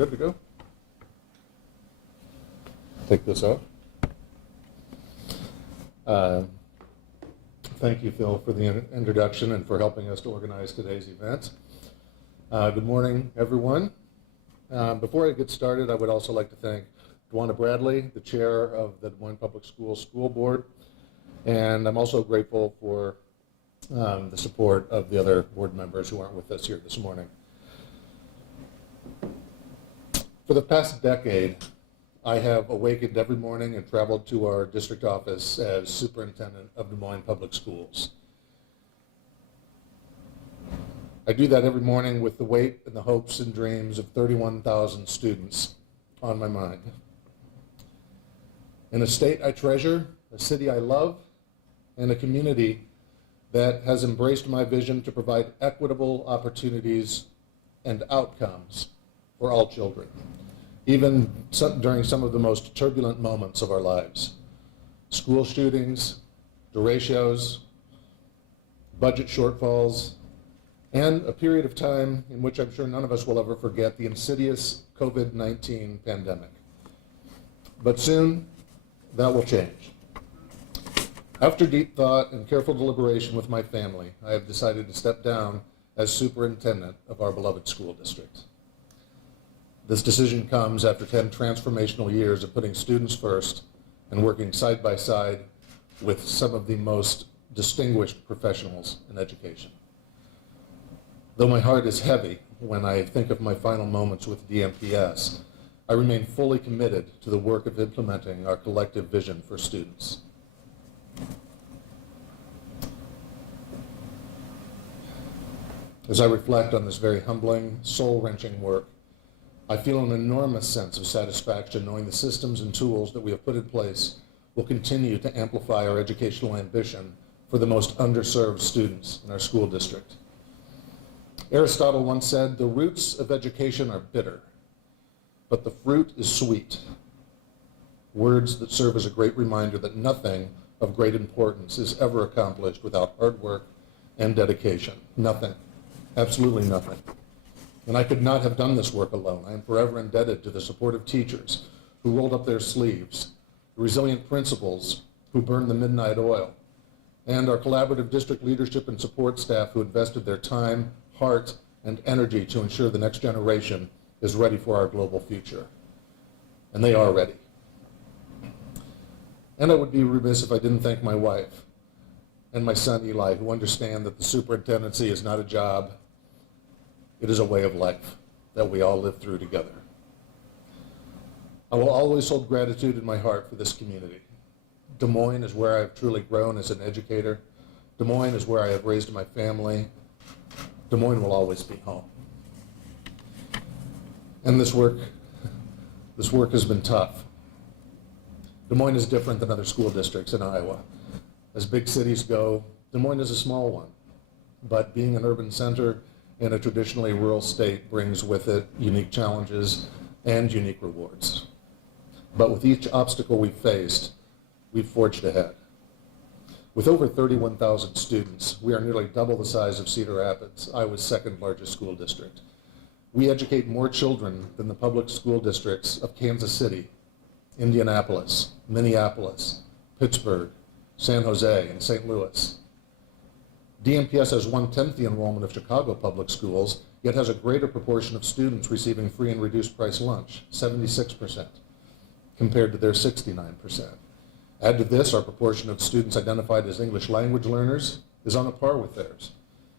Good to go. Take this off. Thank you, Phil, for the introduction and for helping us to organize today's event. Good morning, everyone. Before I get started, I would also like to thank Dwana Bradley, the chair of the Des Moines Public Schools School Board, and I'm also grateful for the support of the other board members who aren't with us here this morning. For the past decade, I have awakened every morning and traveled to our district office as superintendent of Des Moines Public Schools. I do that every morning with the weight and the hopes and dreams of 31,000 students on my mind. In a state I treasure, a city I love, and a community that has embraced my vision to provide equitable opportunities and outcomes for all children, even during some of the most turbulent moments of our lives. School shootings, deratios, budget shortfalls, and a period of time in which I'm sure none of us will ever forget, the insidious COVID-19 pandemic. But soon, that will change. After deep thought and careful deliberation with my family, I have decided to step down as superintendent of our beloved school district. This decision comes after 10 transformational years of putting students first and working side by side with some of the most distinguished professionals in education. Though my heart is heavy when I think of my final moments with DMPS, I remain fully committed to the work of implementing our collective vision for students. As I reflect on this very humbling, soul-wrenching work, I feel an enormous sense of satisfaction knowing the systems and tools that we have put in place will continue to amplify our educational ambition for the most underserved students in our school district. Aristotle once said, "The roots of education are bitter, but the fruit is sweet." Words that serve as a great reminder that nothing of great importance is ever accomplished without hard work and dedication. Nothing. Absolutely nothing. And I could not have done this work alone. I am forever indebted to the supportive teachers who rolled up their sleeves, the resilient principals who burned the midnight oil, and our collaborative district leadership and support staff who invested their time, heart, and energy to ensure the next generation is ready for our global future. And they are ready. And I would be remiss if I didn't thank my wife and my son Eli, who understand that the superintendency is not a job, it is a way of life that we all live through together. I will always hold gratitude in my heart for this community. Des Moines is where I have truly grown as an educator. Des Moines is where I have raised my family. Des Moines will always be home. And this work has been tough. Des Moines is different than other school districts in Iowa. As big cities go, Des Moines is a small one, but being an urban center in a traditionally rural state brings with it unique challenges and unique rewards. But with each obstacle we've faced, we've forged ahead. With over 31,000 students, we are nearly double the size of Cedar Rapids, Iowa's second largest school district. We educate more children than the public school districts of Kansas City, Indianapolis, Minneapolis, Pittsburgh, San Jose, and St. Louis. DMPS has 1/10 the enrollment of Chicago public schools, yet has a greater proportion of students receiving free and reduced price lunch, 76%, compared to their 69%. Add to this, our proportion of students identified as English language learners is on a par with theirs,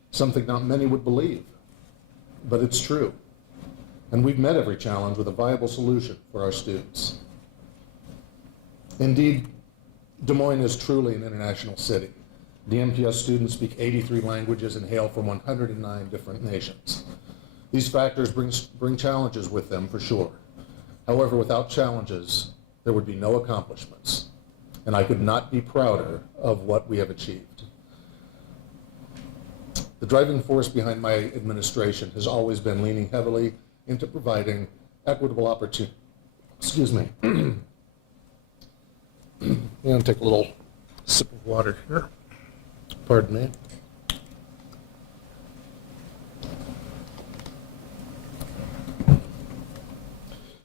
something not many would believe, but it's true. And we've met every challenge with a viable solution for our students. Indeed, Des Moines is truly an international city. DMPS students speak 83 languages and hail from 109 different nations. These factors bring challenges with them for sure. However, without challenges, there would be no accomplishments. And I could not be prouder of what we have achieved. The driving force behind my administration has always been leaning heavily into providing equitable opportunity. Excuse me. I'm going to take a little sip of water here. Pardon me.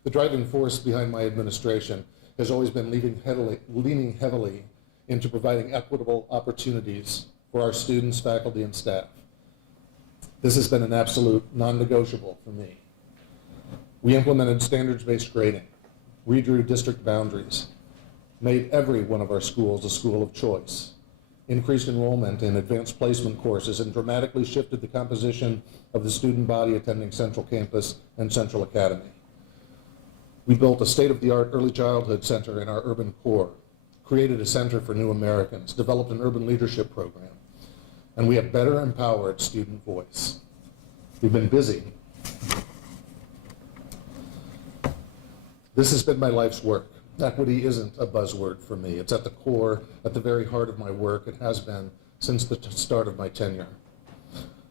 The driving force behind my administration has always been leaning heavily into providing equitable opportunities for our students, faculty, and staff. This has been an absolute non-negotiable for me. We implemented standards-based grading, redrew district boundaries, made every one of our schools a school of choice, increased enrollment in advanced placement courses, and dramatically shifted the composition of the student body attending Central Campus and Central Academy. We built a state-of-the-art early childhood center in our urban core, created a center for new Americans, developed an urban leadership program, and we have better empowered student voice. We've been busy. This has been my life's work. Equity isn't a buzzword for me. It's at the core, at the very heart of my work. It has been since the start of my tenure.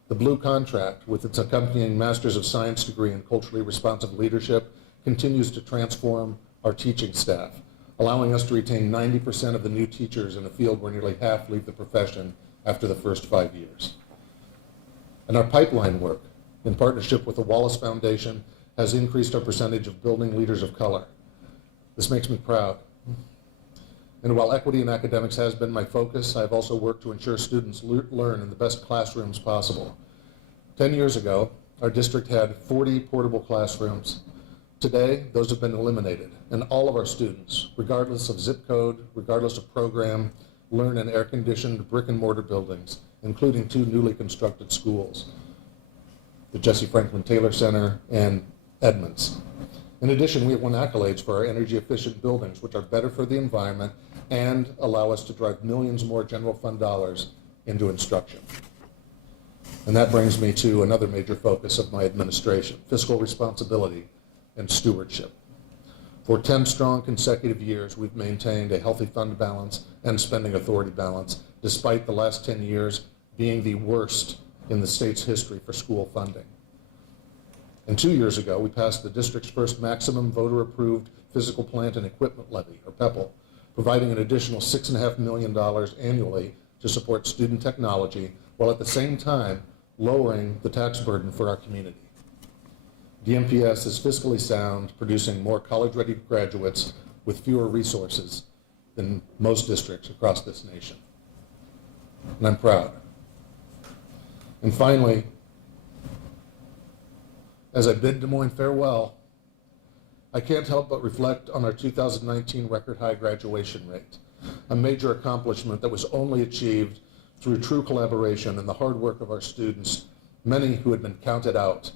The Blue Contract, with its accompanying Master's of Science degree in Culturally Responsive Leadership, continues to transform our teaching staff, allowing us to retain 90% of the new teachers in a field where nearly half leave the profession after the first 5 years. And our pipeline work, in partnership with the Wallace Foundation, has increased our percentage of building leaders of color. This makes me proud. And while equity in academics has been my focus, I've also worked to ensure students learn in the best classrooms possible. 10 years ago, our district had 40 portable classrooms. Today, those have been eliminated, and all of our students, regardless of zip code, regardless of program, learn in air-conditioned brick and mortar buildings, including 2 newly constructed schools, the Jesse Franklin Taylor Center and Edmonds. In addition, we have won accolades for our energy-efficient buildings, which are better for the environment and allow us to drive millions more general fund dollars into instruction. And that brings me to another major focus of my administration, fiscal responsibility and stewardship. For 10 strong consecutive years, we've maintained a healthy fund balance and spending authority balance, despite the last 10 years being the worst in the state's history for school funding. And 2 years ago, we passed the district's first maximum voter-approved physical plant and equipment levy, or PEPL, providing an additional $6.5 million annually to support student technology, while at the same time lowering the tax burden for our community. DMPS is fiscally sound, producing more college-ready graduates with fewer resources than most districts across this nation. And I'm proud. And finally, as I bid Des Moines farewell, I can't help but reflect on our 2019 record-high graduation rate, a major accomplishment that was only achieved through true collaboration and the hard work of our students, many who had been counted out.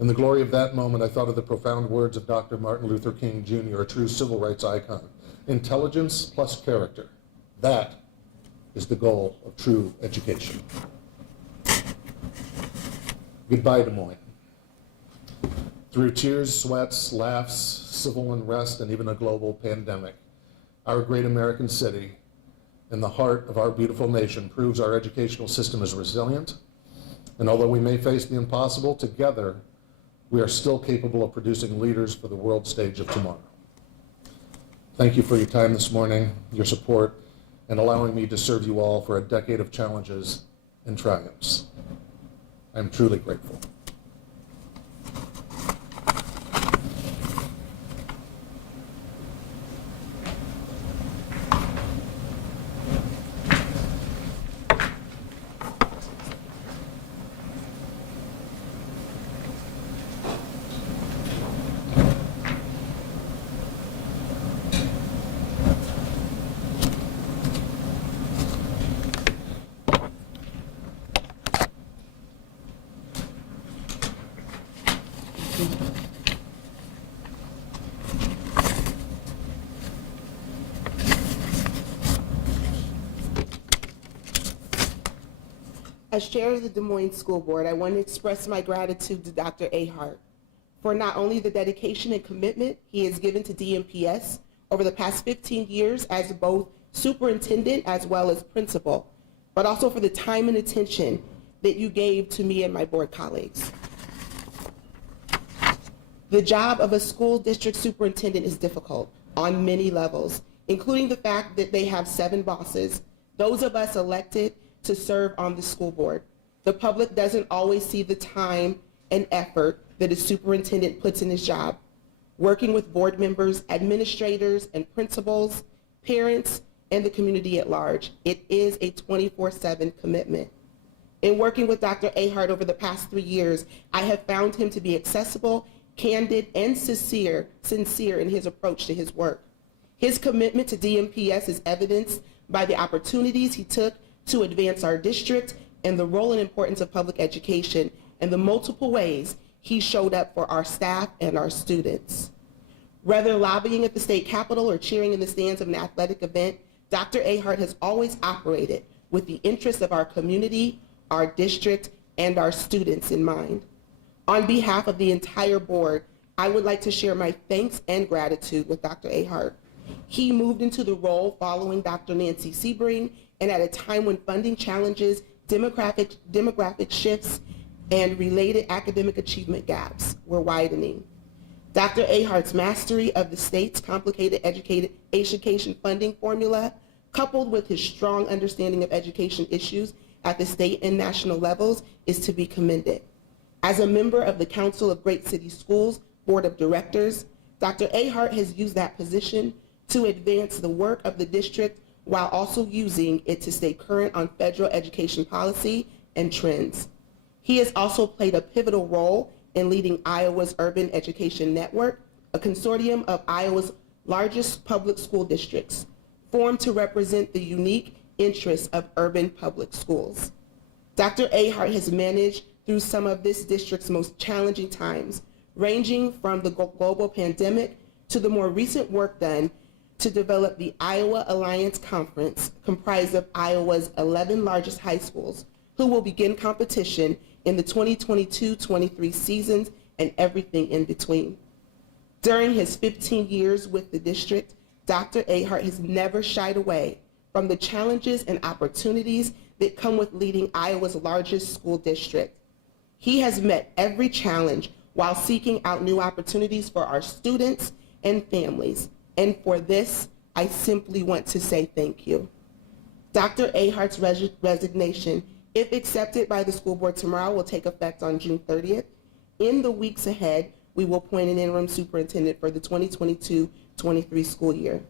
In the glory of that moment, I thought of the profound words of Dr. Martin Luther King Jr., a true civil rights icon. Intelligence plus character. That is the goal of true education. Goodbye, Des Moines. Through tears, sweats, laughs, civil unrest, and even a global pandemic, our great American city, in the heart of our beautiful nation, proves our educational system is resilient. And although we may face the impossible, together we are still capable of producing leaders for the world stage of tomorrow. Thank you for your time this morning, your support, and allowing me to serve you all for a decade of challenges and triumphs. I'm truly grateful. As chair of the Des Moines School Board, I want to express my gratitude to Dr. Ahart for not only the dedication and commitment he has given to DMPS over the past 15 years as both superintendent as well as principal, but also for the time and attention that you gave to me and my board colleagues. The job of a school district superintendent is difficult on many levels, including the fact that they have 7 bosses, those of us elected to serve on the school board. The public doesn't always see the time and effort that a superintendent puts in his job, working with board members, administrators, and principals, parents, and the community at large. It is a 24/7 commitment. In working with Dr. Ahart over the past 3 years, I have found him to be accessible, candid, and sincere in his approach to his work. His commitment to DMPS is evidenced by the opportunities he took to advance our district and the role and importance of public education and the multiple ways he showed up for our staff and our students. Whether lobbying at the state capitol or cheering in the stands of an athletic event, Dr. Ahart has always operated with the interests of our community, our district, and our students in mind. On behalf of the entire board, I would like to share my thanks and gratitude with Dr. Ahart. He moved into the role following Dr. Nancy Sebring and at a time when funding challenges, demographic shifts, and related academic achievement gaps were widening. Dr. Ahart's mastery of the state's complicated education funding formula, coupled with his strong understanding of education issues at the state and national levels, is to be commended. As a member of the Council of Great City Schools Board of Directors, Dr. Ahart has used that position to advance the work of the district while also using it to stay current on federal education policy and trends. He has also played a pivotal role in leading Iowa's Urban Education Network, a consortium of Iowa's largest public school districts, formed to represent the unique interests of urban public schools. Dr. Ahart has managed through some of this district's most challenging times, ranging from the global pandemic to the more recent work done to develop the Iowa Alliance Conference, comprised of Iowa's 11 largest high schools, who will begin competition in the 2022-23 seasons and everything in between. During his 15 years with the district, Dr. Ahart has never shied away from the challenges and opportunities that come with leading Iowa's largest school district. He has met every challenge while seeking out new opportunities for our students and families. And for this, I simply want to say thank you. Dr. Ahart's resignation, if accepted by the school board tomorrow, will take effect on June 30th. In the weeks ahead, we will appoint an interim superintendent for the 2022-23 school year.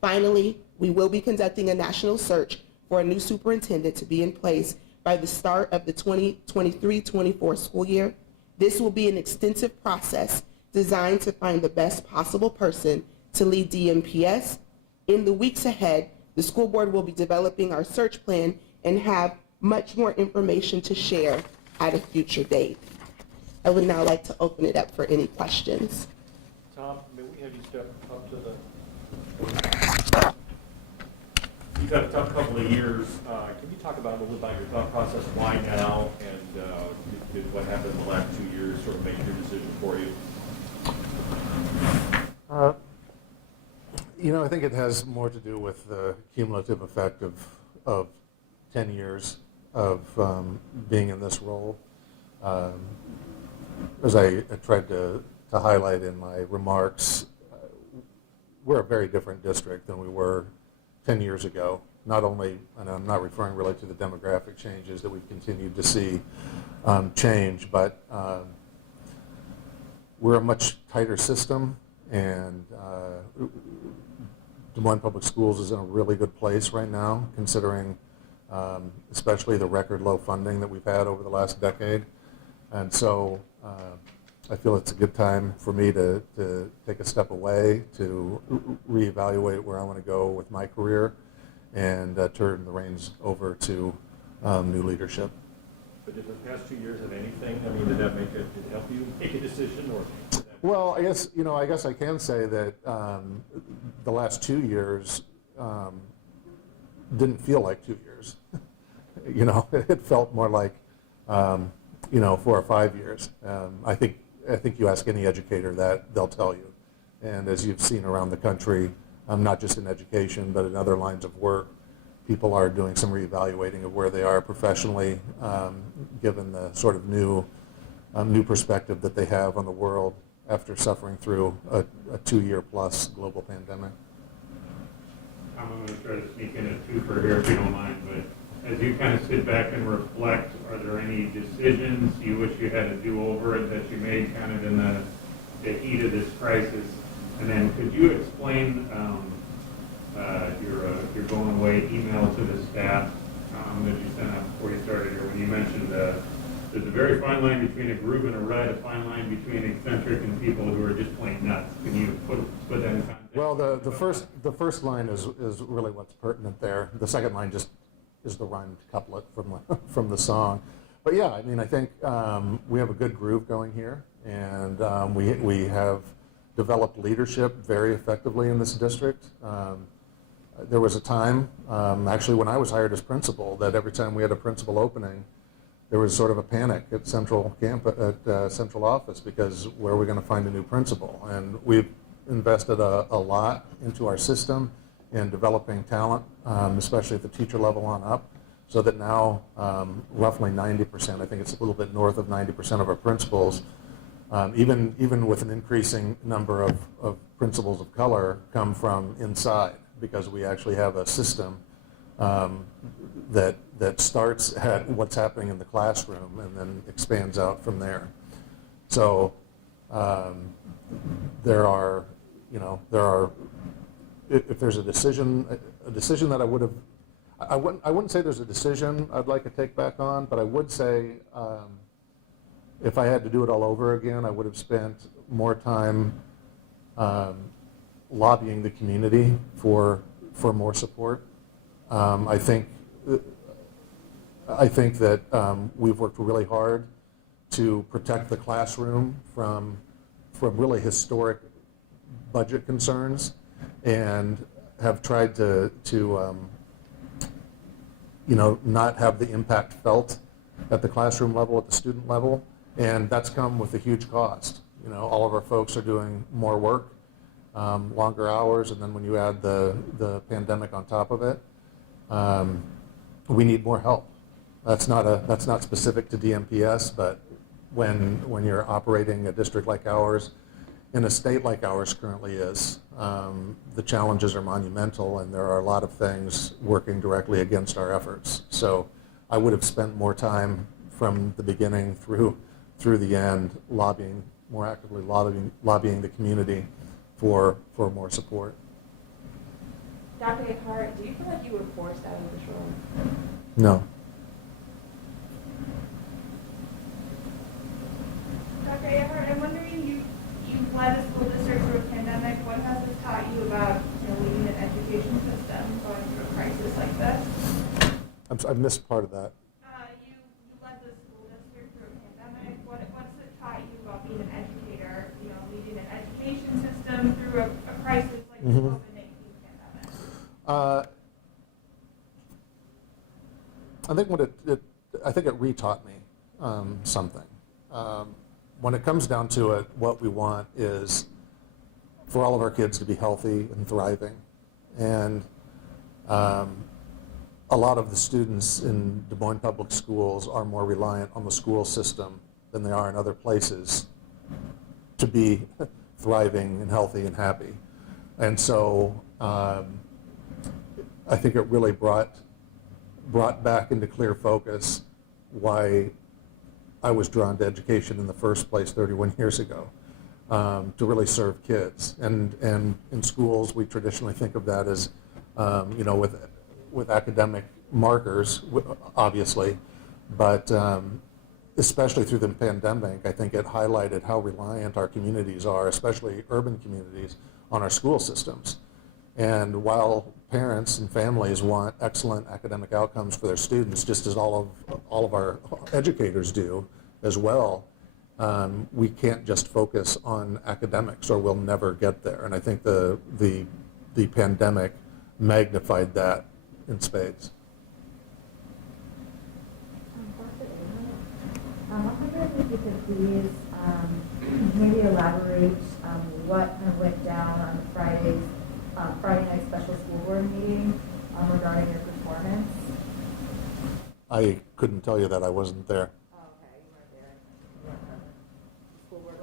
Finally, we will be conducting a national search for a new superintendent to be in place by the start of the 2023-24 school year. This will be an extensive process designed to find the best possible person to lead DMPS. In the weeks ahead, the school board will be developing our search plan and have much more information to share at a future date. I would now like to open it up for any questions. Tom, may we have you step up to the... You've had a tough couple of years. Can you talk about a little bit about your thought process, why now, and did what happened in the last 2 years sort of make your decision for you? I think it has more to do with the cumulative effect of 10 years of being in this role. As I tried to highlight in my remarks, we're a very different district than we were 10 years ago. Not only, and I'm not referring really to the demographic changes that we've continued to see change, but we're a much tighter system, and Des Moines Public Schools is in a really good place right now, considering especially the record low funding that we've had over the last decade. And so I feel it's a good time for me to take a step away, to reevaluate where I want to go with my career, and turn the reins over to new leadership. But did the past 2 years have anything? I mean, did it help you make a decision, or? Well, I guess I can say that the last 2 years didn't feel like 2 years. It felt more like 4 or 5 years. I think you ask any educator that, they'll tell you. And as you've seen around the country, not just in education, but in other lines of work, people are doing some reevaluating of where they are professionally, given the sort of new perspective that they have on the world after suffering through a 2-year plus global pandemic. I'm going to try to sneak in a twofer here if you don't mind, but as you kind of sit back and reflect, are there any decisions you wish you had to do over it that you made kind of in the heat of this crisis? And then could you explain your going away email to the staff that you sent out before you started here when you mentioned there's a very fine line between a groove and a rut, a fine line between eccentric and people who are just plain nuts. Can you put that in context? Well, the first line is really what's pertinent there. The second line just is the rhymed couplet from the song. But yeah, I mean, I think we have a good groove going here, and we have developed leadership very effectively in this district. There was a time, actually when I was hired as principal, that every time we had a principal opening, there was sort of a panic at central office, because where are we going to find a new principal? And we've invested a lot into our system and developing talent, especially at the teacher level on up, so that now roughly 90%, I think it's a little bit north of 90% of our principals, even with an increasing number of principals of color, come from inside, because we actually have a system that starts at what's happening in the classroom and then expands out from there. So there are, if there's a decision that I wouldn't say there's a decision I'd like to take back on, but I would say if I had to do it all over again, I would have spent more time lobbying the community for more support. I think that we've worked really hard to protect the classroom from really historic budget concerns, and have tried to not have the impact felt at the classroom level, at the student level, and that's come with a huge cost. All of our folks are doing more work, longer hours, and then when you add the pandemic on top of it, we need more help. That's not specific to DMPS, but when you're operating a district like ours, in a state like ours currently is, the challenges are monumental, and there are a lot of things working directly against our efforts. So I would have spent more time from the beginning through the end more actively lobbying the community for more support. Dr. Ahart, do you feel like you were forced out of this role? No. Dr. Ahart, I'm wondering, you've led a school district through a pandemic. What has this taught you about leading an education system going through a crisis like this? I missed part of that. You led the school district through a pandemic. What's it taught you about being an educator, leading an education system through a crisis like the COVID-19 pandemic? I think it re-taught me something. When it comes down to it, what we want is for all of our kids to be healthy and thriving. And a lot of the students in Des Moines Public Schools are more reliant on the school system than they are in other places to be thriving and healthy and happy. And so I think it really brought back into clear focus why I was drawn to education in the first place 31 years ago, to really serve kids. And in schools, we traditionally think of that as, with academic markers, obviously, but especially through the pandemic, I think it highlighted how reliant our communities are, especially urban communities, on our school systems. And while parents and families want excellent academic outcomes for their students, just as all of our educators do as well, we can't just focus on academics or we'll never get there. And I think the pandemic magnified that in spades. I'm wondering if you could please maybe elaborate what kind of went down on the Friday night special school board meeting regarding your performance. I couldn't tell you that. I wasn't there. Oh, okay, you weren't there. You weren't there. School board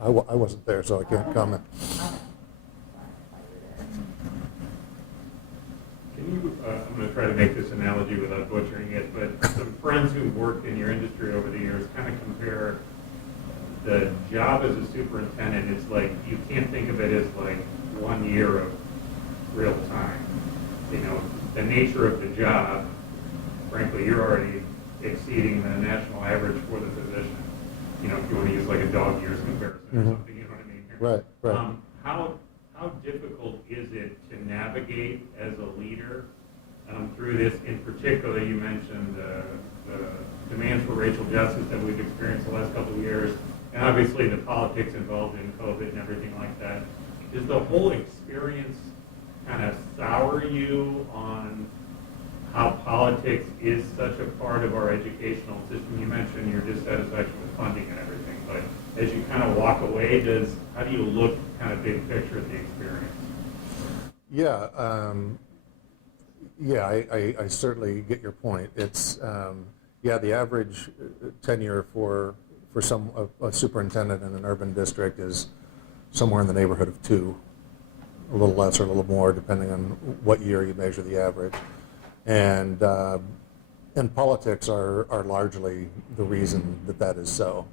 was? I wasn't there, so I can't comment. Okay. Sorry, I thought you were there. Can you the job as a superintendent is like, you can't think of it as like 1 year of real time. You know, the nature of the job, frankly, you're already exceeding the national average for the position. You know, if you want to use like a dog years comparison or something, you know what I mean? Right. How difficult is it to navigate as a leader through this? In particular, you mentioned the demands for racial justice that we've experienced the last couple of years, and obviously the politics involved in COVID and everything like that. Does the whole experience kind of sour you on how politics is such a part of our educational system? You mentioned your dissatisfaction with funding and everything, but as you kind of walk away, how do you look kind of big picture at the experience? I certainly get your point. It's the average tenure for a superintendent in an urban district is somewhere in the neighborhood of 2, a little less or a little more, depending on what year you measure the average. And politics are largely the reason that is so.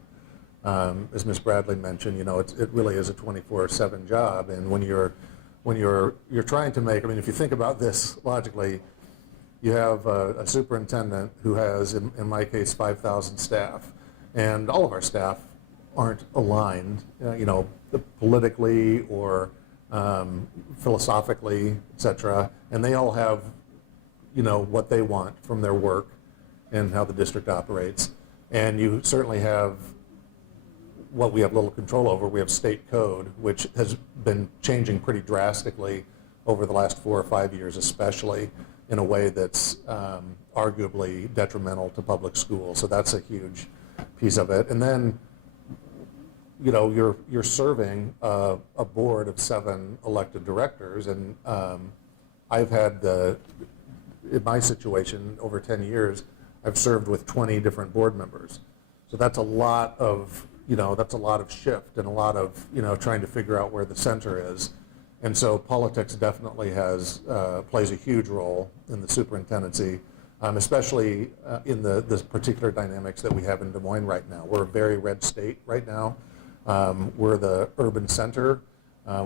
As Ms. Bradley mentioned, you know, it really is a 24/7 job, and when you're trying to make, I mean, if you think about this logically, you have a superintendent who has, in my case, 5,000 staff, and all of our staff aren't aligned, politically or philosophically, et cetera, and they all have, what they want from their work and how the district operates. And you certainly have what we have little control over. We have state code, which has been changing pretty drastically over the last 4 or 5 years, especially in a way that's arguably detrimental to public schools. So that's a huge piece of it. And then, you're serving a board of 7 elected directors, and I've had in my situation over 10 years, I've served with 20 different board members. So that's a lot of shift and a lot of, trying to figure out where the center is. And so politics definitely plays a huge role in the superintendency, especially in the particular dynamics that we have in Des Moines right now. We're a very red state right now. We're the urban center.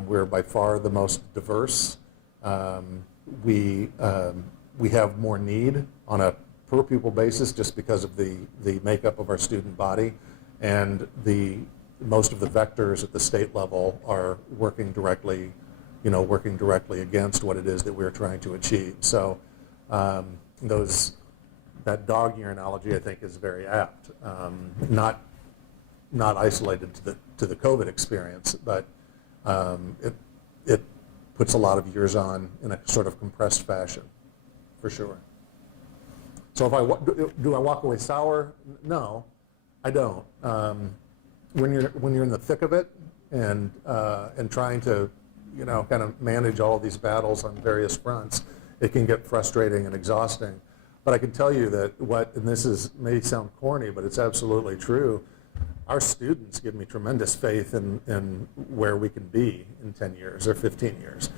We're by far the most diverse. We have more need on a per pupil basis just because of the makeup of our student body, and most of the vectors at the state level are working directly against what it is that we're trying to achieve. So that dog year analogy, I think, is very apt. Not isolated to the COVID experience, but it puts a lot of years on in a sort of compressed fashion, for sure. So do I walk away sour? No, I don't. When you're in the thick of it and trying to kind of manage all of these battles on various fronts, it can get frustrating and exhausting. But I can tell you that and this may sound corny, but it's absolutely true. Our students give me tremendous faith in where we can be in 10 years or 15 years.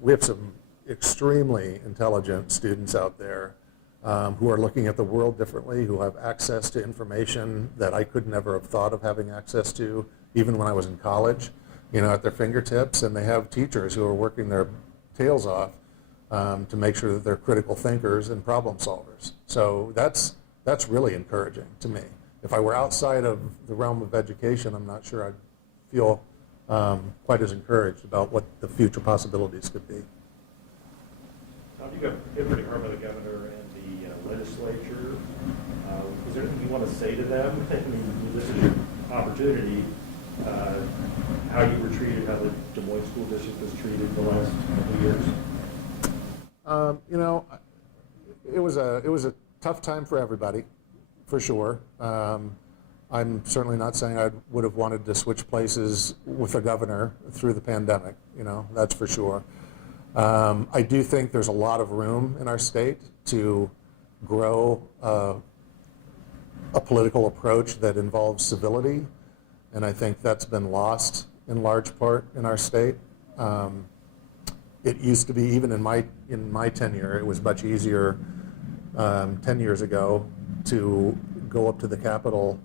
We have some extremely intelligent students out there who are looking at the world differently, who have access to information that I could never have thought of having access to, even when I was in college, at their fingertips. And they have teachers who are working their tails off to make sure that they're critical thinkers and problem solvers. So that's really encouraging to me. If I were outside of the realm of education, I'm not sure I'd feel quite as encouraged about what the future possibilities could be. Tom, you got hit pretty hard by the governor and the legislature. Is there anything you want to say to them? I mean, this is your opportunity. How you were treated, how the Des Moines School District was treated the last couple of years? It was a tough time for everybody, for sure. I'm certainly not saying I would have wanted to switch places with a governor through the pandemic, that's for sure. I do think there's a lot of room in our state to grow a political approach that involves civility, and I think that's been lost in large part in our state. It used to be, even in my tenure, it was much easier 10 years ago to go up to the Capitol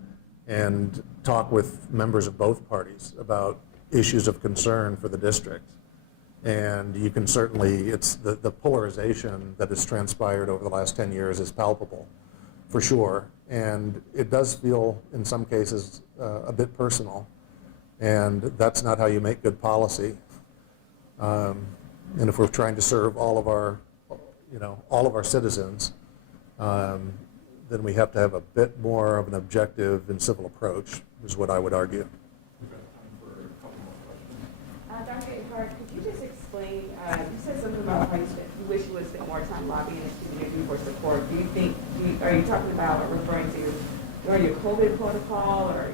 and talk with members of both parties about issues of concern for the district. And you can certainly, it's the polarization that has transpired over the last 10 years is palpable, for sure. And it does feel, in some cases, a bit personal. And that's not how you make good policy. And if we're trying to serve all of our, all of our citizens, then we have to have a bit more of an objective and civil approach, is what I would argue. Dr. Ahart, could you just explain, you said something about how you wish you would spend more time lobbying the community for support. Do you think, are you talking about or referring to your COVID protocol or,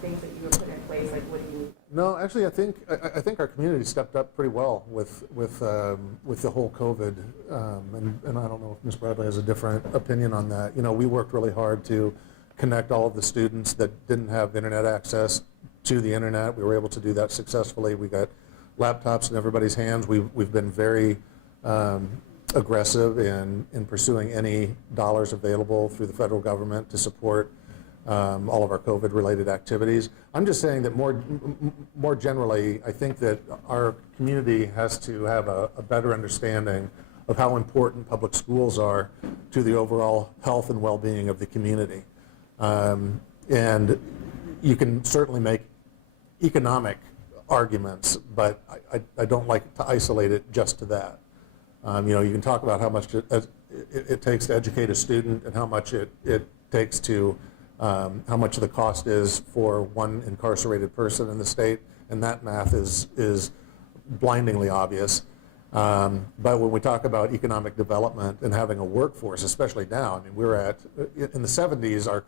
things that you were put in place? Like, what do you? No, actually, I think our community stepped up pretty well with the whole COVID, and I don't know if Ms. Bradley has a different opinion on that. We worked really hard to connect all of the students that didn't have internet access to the internet. We were able to do that successfully. We got laptops in everybody's hands. We've been very aggressive in pursuing any dollars available through the federal government to support all of our COVID-related activities. I'm just saying that more generally, I think that our community has to have a better understanding of how important public schools are to the overall health and well-being of the community. And you can certainly make economic arguments, but I don't like to isolate it just to that. You can talk about how much it takes to educate a student and how much it takes to how much the cost is for one incarcerated person in the state, and that math is blindingly obvious. But when we talk about economic development and having a workforce, especially now, we're at, in the 70s, our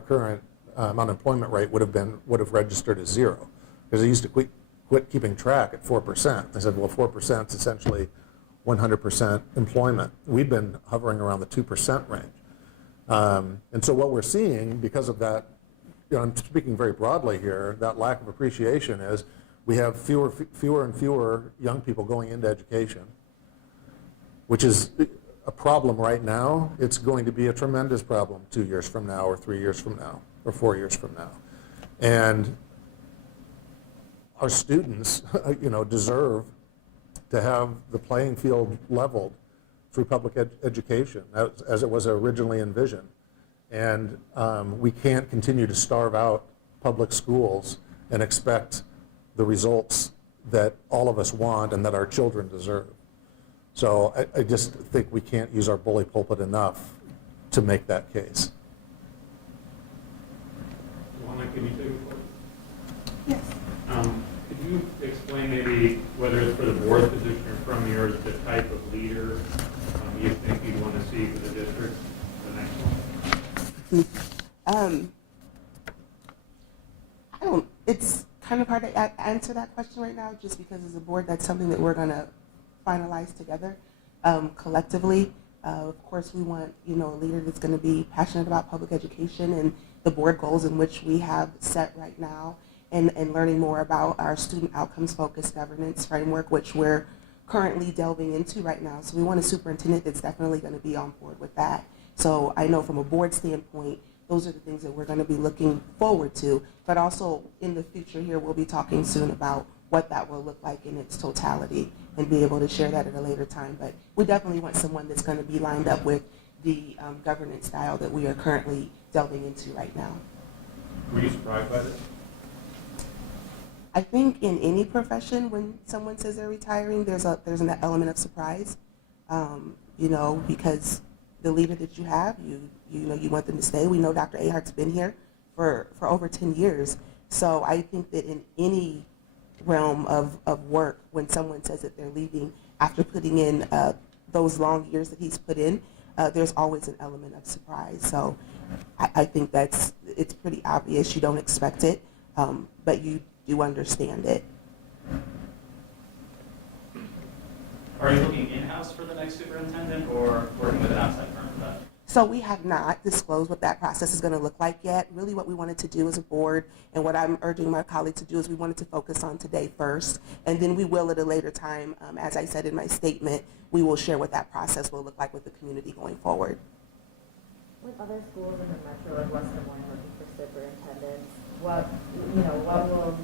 current unemployment rate would have registered as 0, because they used to quit keeping track at 4%. They said, well, 4% is essentially 100% employment. We've been hovering around the 2% range. And so what we're seeing, because of that, I'm speaking very broadly here, that lack of appreciation is we have fewer and fewer young people going into education, which is a problem right now. It's going to be a tremendous problem 2 years from now, or 3 years from now, or 4 years from now. And our students, deserve to have the playing field leveled through public education as it was originally envisioned. And we can't continue to starve out public schools and expect the results that all of us want and that our children deserve. So I just think we can't use our bully pulpit enough to make that case. Dwana, can you take it forward? Yes. Could you explain maybe, whether it's for the board position or from yours, the type of leader you think you'd want to see for the district, the next one? It's kind of hard to answer that question right now, just because as a board, that's something that we're going to finalize together collectively. Of course, we want, a leader that's going to be passionate about public education and the board goals in which we have set right now, and learning more about our student outcomes focused governance framework, which we're currently delving into right now. So we want a superintendent that's definitely going to be on board with that. So I know from a board standpoint, those are the things that we're going to be looking forward to, but also in the future here, we'll be talking soon about what that will look like in its totality and be able to share that at a later time. But we definitely want someone that's going to be lined up with the governance style that we are currently delving into right now. Were you surprised by this? I think in any profession, when someone says they're retiring, there's an element of surprise, because the leader that you have, you want them to stay. We know Dr. Ahart's been here for over 10 years. So I think that in any realm of work, when someone says that they're leaving after putting in those long years that he's put in, there's always an element of surprise. So I think it's pretty obvious. You don't expect it, but you do understand it. Are you looking in-house for the next superintendent or working with an outside firm for that? So we have not disclosed what that process is going to look like yet. Really what we wanted to do as a board, and what I'm urging my colleagues to do, is we wanted to focus on today first, and then we will at a later time, as I said in my statement, we will share what that process will look like with the community going forward. With other schools in the metro and West Des Moines looking for what, what will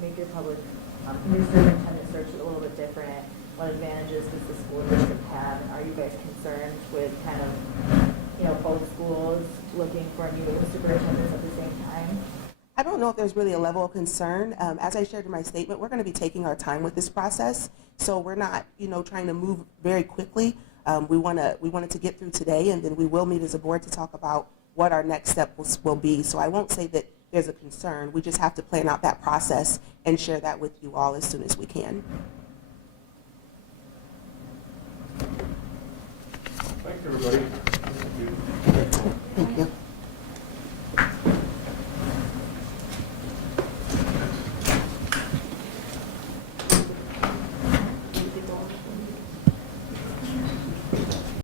make your your superintendent search a little bit different? What advantages does the school district have? And are you guys concerned with kind of, both schools looking for new superintendents at the same time? I don't know if there's really a level of concern. As I shared in my statement, we're going to be taking our time with this process. So we're not, trying to move very quickly. We wanted to get through today, and then we will meet as a board to talk about what our next step will be. So I won't say that there's a concern. We just have to plan out that process and share that with you all as soon as we can. Thanks, everybody. Thank you.